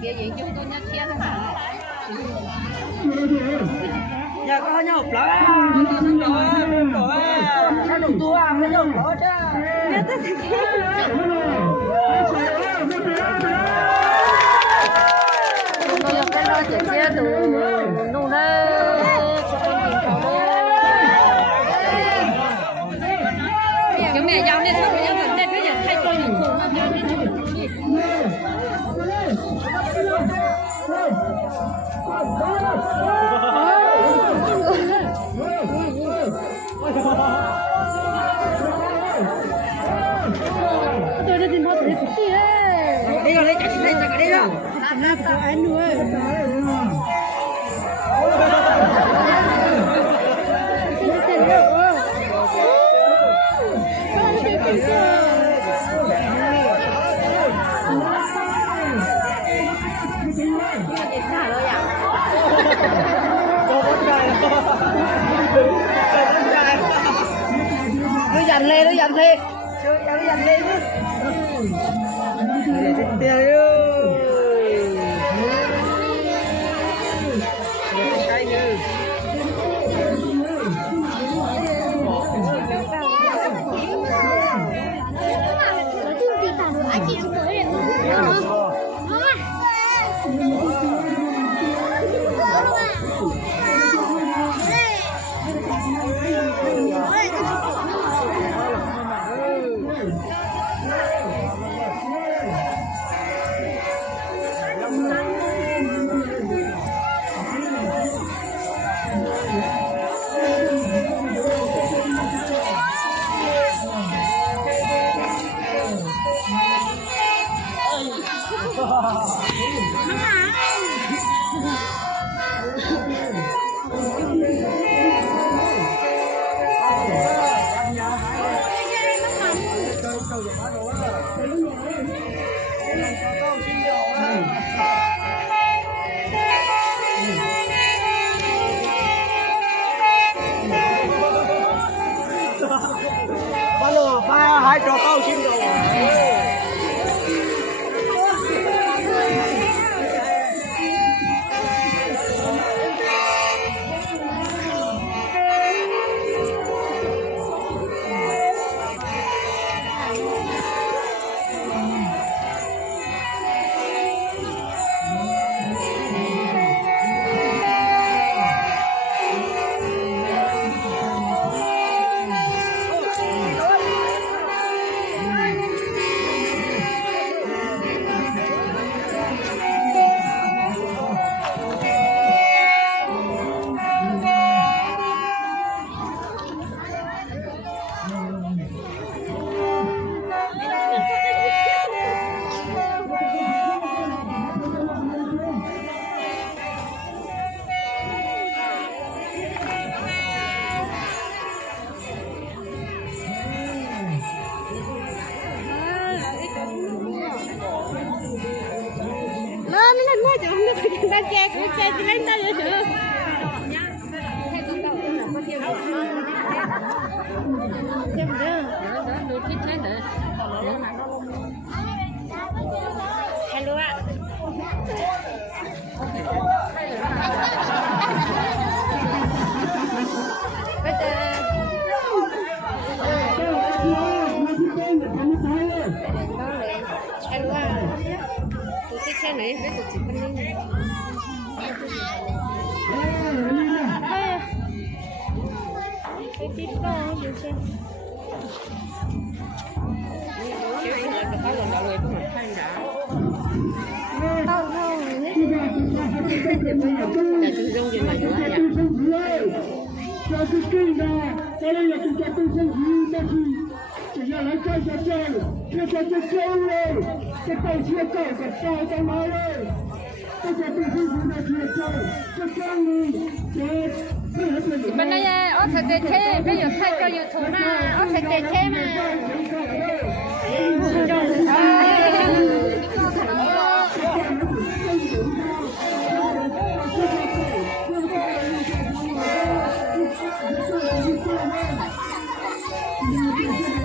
Địa diện chúng tôi nhất chia thằng nào. Giờ có nhau hộp lỡ sao đủ tua mới nhau hộp lỡ chứ. Tôi làm cái đó chỉ chia từ nung đó. Chúng mẹ giáo nên sao bây giờ gần đây bây giờ thay tôi những khổ mà giáo nên chịu gì. Tôi đã tìm thấy cái gì đấy. Đi rồi, chạy đi chạy đi rồi. Tao ăn nuôi. Nó dành lên, nó dành lên. Nó dành lên chứ. Tiền hai trò câu xin rồi. Ta che của che chỉ lấy ta được. Xem nữa, nó thích thế nữa. Hello ạ. Hello ạ. Tôi thích thế này, với tôi chỉ phân linh. Cái tiếp đó được chưa? Không là chú Dung gì mà nữa nhỉ? Đây là chúng ta tôi không hiểu ta khi chỉ là lấy cây cho chơi, chưa cho chơi rồi, cái tay chưa cởi cái tay tay máy rồi, tôi sẽ tôi không hiểu là chưa chơi, cho chơi đi, bên đây ở sẽ để thế, bây giờ thay cho YouTube mà, ở sẽ để thế mà. Thank you.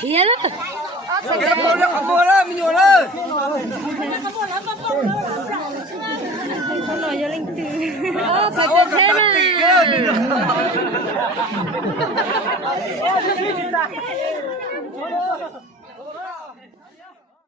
Kia đó. Cái bộ nó không mua đó, mình nhổ đó. Không nói cho linh tử. Sẽ tê thế mà.